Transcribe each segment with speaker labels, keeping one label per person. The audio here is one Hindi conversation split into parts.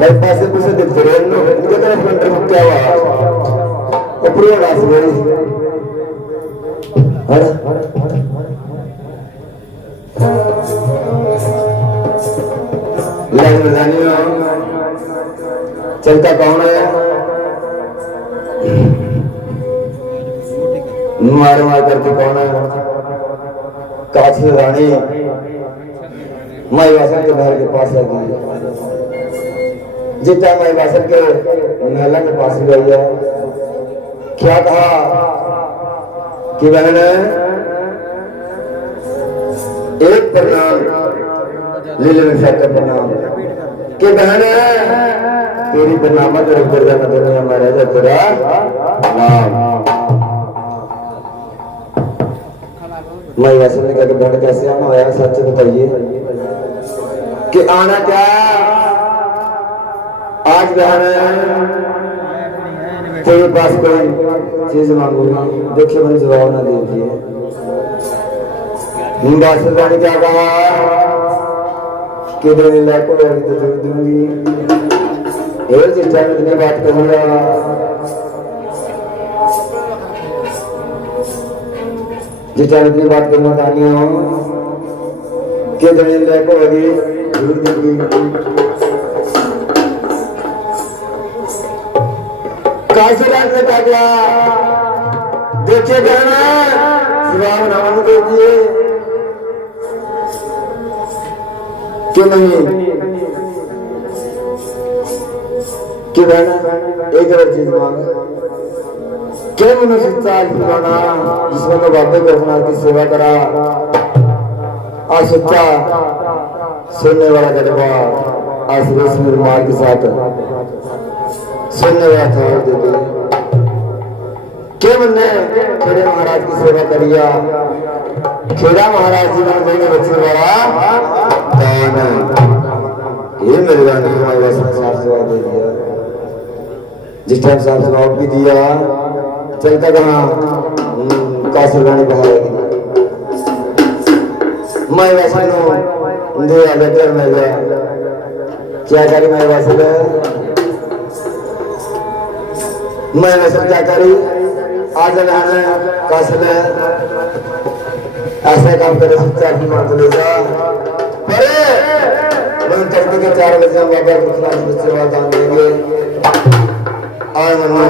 Speaker 1: कुछ हुआ ऊपरी आवाज़ गई अरे लाइन में जानी चलता कौन है? मार मार करके कौन है? काशी रानी माई वासन के घर के पास है जिस टाइम माई वासन के मेला के पास गई है क्या कहा कि बहन एक प्रणाम लीले में फैक्टर प्रणाम कि बहन तेरी प्रणाम तेरे ऊपर जाना दुनिया में रह जा तेरा नाम मैं वैसे ने कहा कि बहन कैसे आना होया सच बताइए कि आना क्या आज बहन तेरे पास कोई चीज़ मांगूँगी। देखिए मैंने जवाब ना दीजिए बादशाह रानी क्या कहा? कि मेरे लाखों वाली तो जोड़ दूँगी। ये जिस टाइम इतनी बात करूँगा। जिस टाइम इतनी बात करूँगा कहानी हूँ। कि मेरे लाखों वाली जोड़ दूँगी। काशीराज ने कहा देखिए कहना शिवाम नाम दीजिए क्यों नहीं? कि बहना, एक और चीज़ मांगे। क्या मनुष्य चाल पुराना जिसमें तो बाबे को की सेवा करा? और सच्चा सुनने वाला गरबा आश्रेष निर्माण के साथ सुनने वाला था दे दे के बनने खेड़े महाराज की सेवा करिया खेड़ा महाराज जी ने देने बच्चे वाला दान। ये मेरे को हमारे पास साफ़ सेवा दे दिया। जिस टाइम साफ़ सेवा भी दिया चलता कहाँ काशी रानी बाहर मैं वैसे नो दे आगे मैं गया। क्या करी मैं वैसे मैं वैसे क्या करी। आज रहने काशी में ऐसे काम करे सच्चा की मान ले जा। अरे मैं चलते के चार बजे बाबा दूसरा से सेवा दान देंगे आए मनो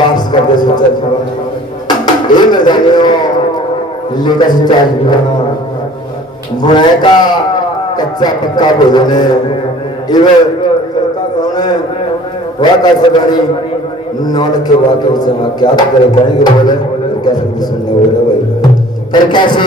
Speaker 1: वापस कर दे सच्चा की ये मैं जानियो लेका सच्चा की बना बुनाए का कच्चा पक्का भोजन है। इवे का कौन है? वह कैसे बनी नौन के वाक्य से क्या करे करेंगे बोले कैसे सुनने बोले भाई? पर कैसे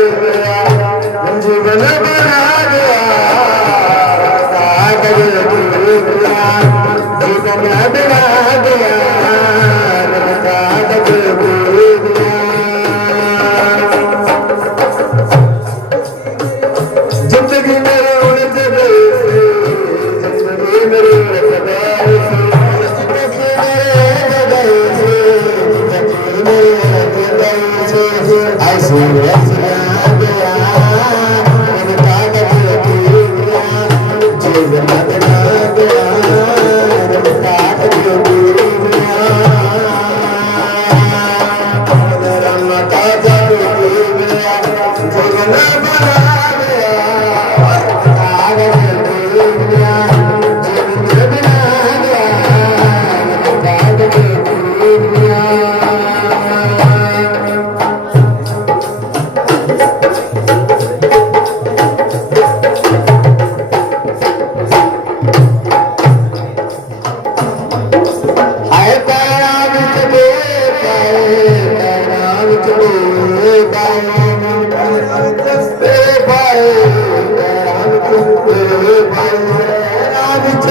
Speaker 1: Bye-bye.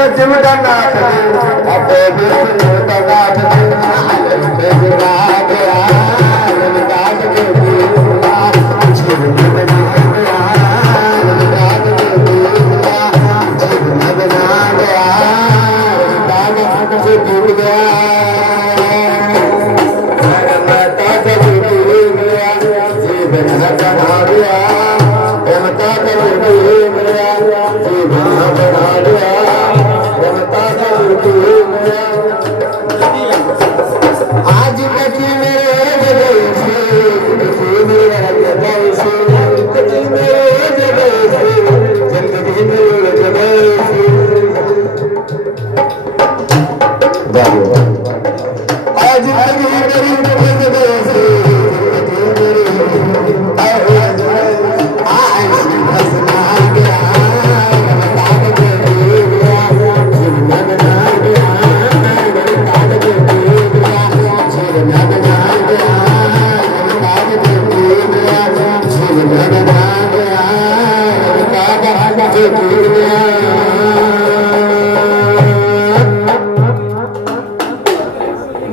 Speaker 1: करे आज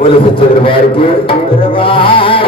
Speaker 1: बोलो सच्चे दरबार की दरबार